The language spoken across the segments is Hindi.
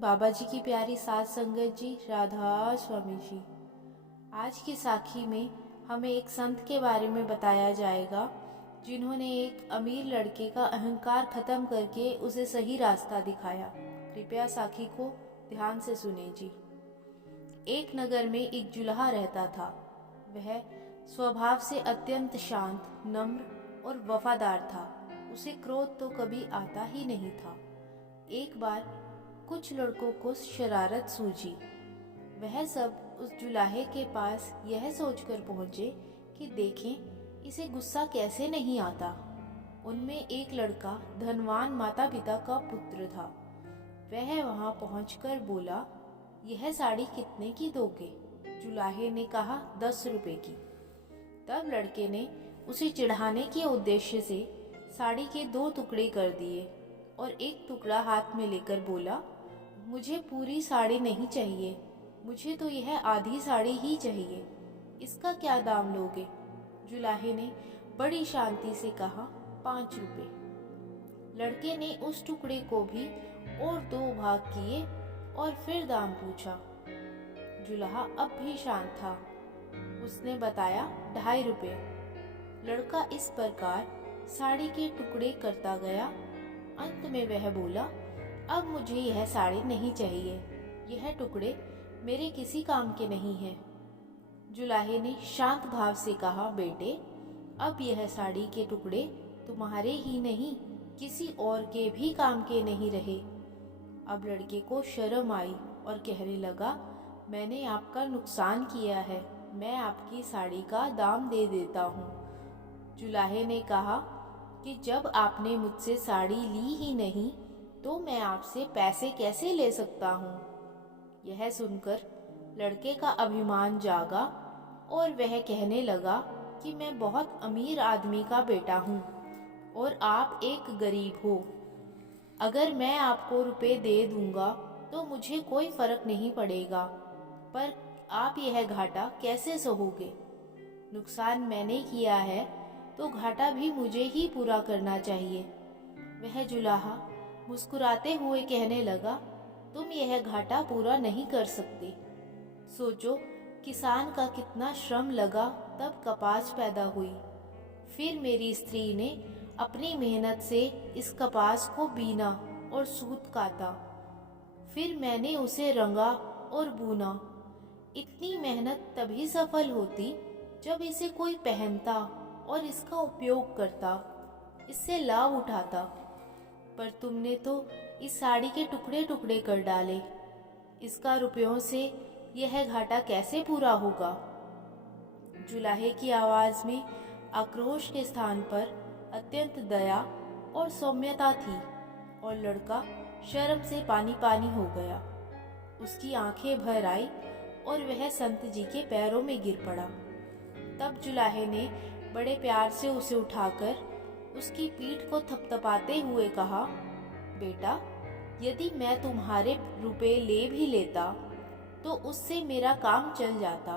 बाबा जी की प्यारी सात संगत जी, राधा स्वामी जी। आज की साखी में हमें एक संत के बारे में बताया जाएगा जिन्होंने एक अमीर लड़के का अहंकार खत्म करके उसे सही रास्ता दिखाया। कृपया साखी को ध्यान से सुने जी। एक नगर में एक जुलाहा रहता था। वह स्वभाव से अत्यंत शांत, नम्र और वफादार था। उसे क्रोध तो कभी आता ही नहीं था। एक बार कुछ लड़कों को शरारत सूझी। वह सब उस जुलाहे के पास यह सोचकर पहुंचे कि देखें इसे गुस्सा कैसे नहीं आता। उनमें एक लड़का धनवान माता पिता का पुत्र था। वह वहां पहुंचकर बोला, यह साड़ी कितने की दोगे? जुलाहे ने कहा, 10 रुपए की। तब लड़के ने उसे चिढ़ाने के उद्देश्य से साड़ी के 2 टुकड़े कर दिए और एक टुकड़ा हाथ में लेकर बोला, मुझे पूरी साड़ी नहीं चाहिए, मुझे तो यह आधी साड़ी ही चाहिए। इसका क्या दाम लोगे? जुलाहे ने बड़ी शांति से कहा, 5 रुपए। लड़के ने उस टुकड़े को भी और 2 भाग किए और फिर दाम पूछा। जुलाहा अब भी शांत था। उसने बताया, 2.5 रुपए। लड़का इस प्रकार साड़ी के टुकड़े करता गया। अंत में वह बोला, अब मुझे यह साड़ी नहीं चाहिए, यह टुकड़े मेरे किसी काम के नहीं हैं। जुलाहे ने शांत भाव से कहा, बेटे, अब यह साड़ी के टुकड़े तुम्हारे ही नहीं, किसी और के भी काम के नहीं रहे। अब लड़के को शर्म आई और कहने लगा, मैंने आपका नुकसान किया है, मैं आपकी साड़ी का दाम दे देता हूँ। जुलाहे ने कहा कि जब आपने मुझसे साड़ी ली ही नहीं तो मैं आपसे पैसे कैसे ले सकता हूँ। यह सुनकर लड़के का अभिमान जागा और वह कहने लगा कि मैं बहुत अमीर आदमी का बेटा हूँ और आप एक गरीब हो। अगर मैं आपको रुपए दे दूंगा तो मुझे कोई फर्क नहीं पड़ेगा, पर आप यह घाटा कैसे सहोगे? नुकसान मैंने किया है तो घाटा भी मुझे ही पूरा करना चाहिए। वह जुलाहा मुस्कुराते हुए कहने लगा, तुम यह घाटा पूरा नहीं कर सकते। सोचो, किसान का कितना श्रम लगा तब कपास पैदा हुई। फिर मेरी स्त्री ने अपनी मेहनत से इस कपास को बीना और सूत काता। फिर मैंने उसे रंगा और बुना। इतनी मेहनत तभी सफल होती जब इसे कोई पहनता और इसका उपयोग करता, इससे लाभ उठाता। पर तुमने तो इस साड़ी के टुकड़े टुकड़े कर डाले। इसका रुपयों से यह घाटा कैसे पूरा होगा? जुलाहे की आवाज में आक्रोश के स्थान पर अत्यंत दया और सौम्यता थी और लड़का शर्म से पानी पानी हो गया। उसकी आंखें भर आई और वह संत जी के पैरों में गिर पड़ा। तब जुलाहे ने बड़े प्यार से उसे उठाकर उसकी पीठ को थपथपाते हुए कहा, बेटा, यदि मैं तुम्हारे रुपए ले भी लेता तो उससे मेरा काम चल जाता,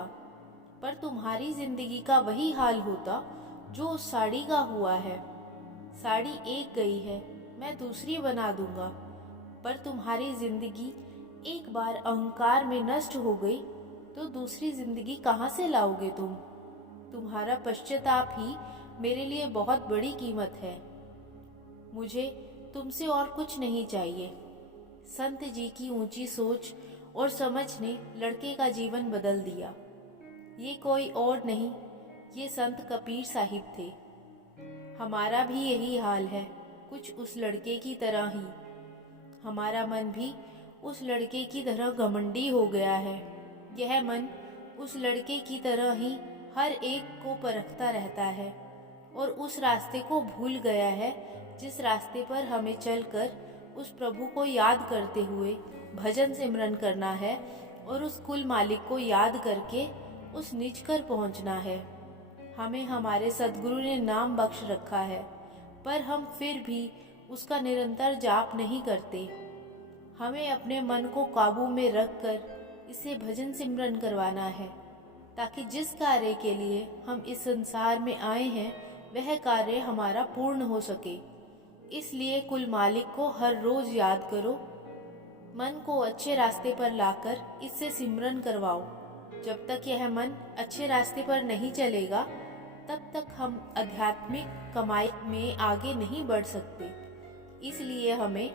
पर तुम्हारी जिंदगी का वही हाल होता जो उस साड़ी का हुआ है। साड़ी एक गई है, मैं दूसरी बना दूंगा, पर तुम्हारी जिंदगी एक बार अहंकार में नष्ट हो गई तो दूसरी जिंदगी कहाँ से लाओगे तुम? तुम्हारा पश्चाताप ही मेरे लिए बहुत बड़ी कीमत है। मुझे तुमसे और कुछ नहीं चाहिए। संत जी की ऊंची सोच और समझ ने लड़के का जीवन बदल दिया। ये कोई और नहीं, ये संत कबीर साहिब थे। हमारा भी यही हाल है, कुछ उस लड़के की तरह ही। हमारा मन भी उस लड़के की तरह घमंडी हो गया है। यह मन उस लड़के की तरह ही हर एक को परखता रहता है और उस रास्ते को भूल गया है जिस रास्ते पर हमें चलकर उस प्रभु को याद करते हुए भजन सिमरन करना है और उस कुल मालिक को याद करके उस निज कर पहुंचना है। हमें हमारे सद्गुरु ने नाम बख्श रखा है, पर हम फिर भी उसका निरंतर जाप नहीं करते। हमें अपने मन को काबू में रखकर इसे भजन सिमरन करवाना है, ताकि जिस कार्य के लिए हम इस संसार में आए हैं वह कार्य हमारा पूर्ण हो सके। इसलिए कुल मालिक को हर रोज याद करो, मन को अच्छे रास्ते पर लाकर इससे सिमरन करवाओ। जब तक यह मन अच्छे रास्ते पर नहीं चलेगा, तब तक हम आध्यात्मिक कमाई में आगे नहीं बढ़ सकते। इसलिए हमें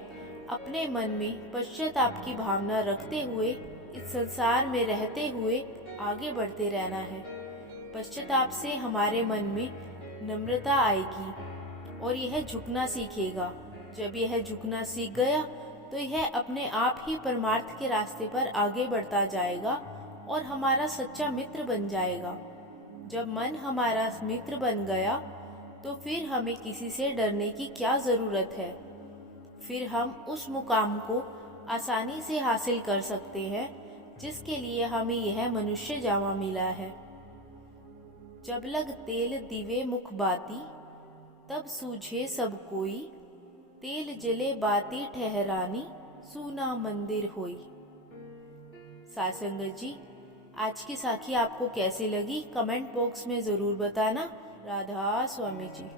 अपने मन में पश्चाताप की भावना रखते हुए इस संसार में रहते हुए आगे बढ़ते रहना है। पश्चाताप से हमारे मन में नम्रता आएगी और यह झुकना सीखेगा। जब यह झुकना सीख गया तो यह अपने आप ही परमार्थ के रास्ते पर आगे बढ़ता जाएगा और हमारा सच्चा मित्र बन जाएगा। जब मन हमारा मित्र बन गया तो फिर हमें किसी से डरने की क्या ज़रूरत है। फिर हम उस मुकाम को आसानी से हासिल कर सकते हैं जिसके लिए हमें यह मनुष्य जामा मिला है। जब लग तेल दिवे मुख बाती, तब सूझे सब कोई। तेल जले बाती ठहरानी, सूना मंदिर होई। साथ संगत जी, आज की साखी आपको कैसी लगी कमेंट बॉक्स में ज़रूर बताना। राधा स्वामी जी।